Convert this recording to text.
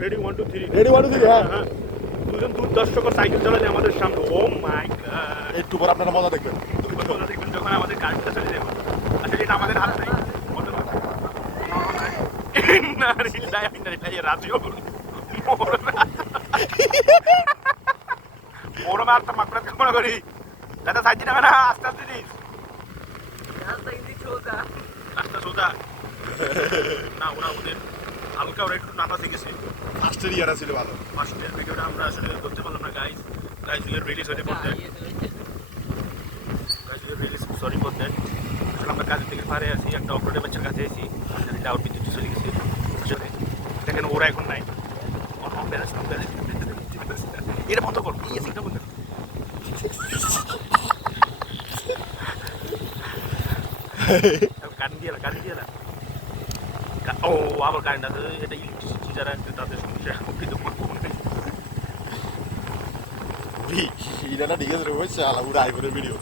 ready 1 2 3 ready 1 2 3 হ্যাঁ হ্যাঁ দুজন দর্শকরা সাইকেল চালালে আমাদের সামনে ও মাই গড একটু পর আপনারা মজা দেখবেন তোমরা দেখবেন যখন আমাদের গাড়িটা চলে যাবে আসলে এটা আমাদের হাতে নাই না রিলাই রাজিও ওরা মারতে মাকড়া কামড়া করি দাদা সাইড দিনা না আস্তে আস্তে দিস রাস্তা সোজা না ওরা ওদের হালকা ওরা একটু নাটা শিখেছে ফার্স্টের ইয়ারা ছিল ভালো ফার্স্টের ভিডিওটা আমরা আসলে করতে পারলাম না গাইস উইল রিলিজ হতে পড়তে রিলিজ সরি করতে আসলে আমরা কাজের থেকে পারে আসি একটা অপারেটর বাচ্চার কাছে এসেছি এটা আউট বিদ্যুৎ চলে গেছে আসলে দেখেন ওরা এখন নাই এটা বন্ধ কর এটা বন্ধ কারেন্ট দিয়ে না ও আবার কারেন্ট আছে এটা ইলেকট্রিসিটি যারা তাদের সমস্যা এটা না ঠিক আছে রে ওই শালা উড়া আইফোনের ভিডিও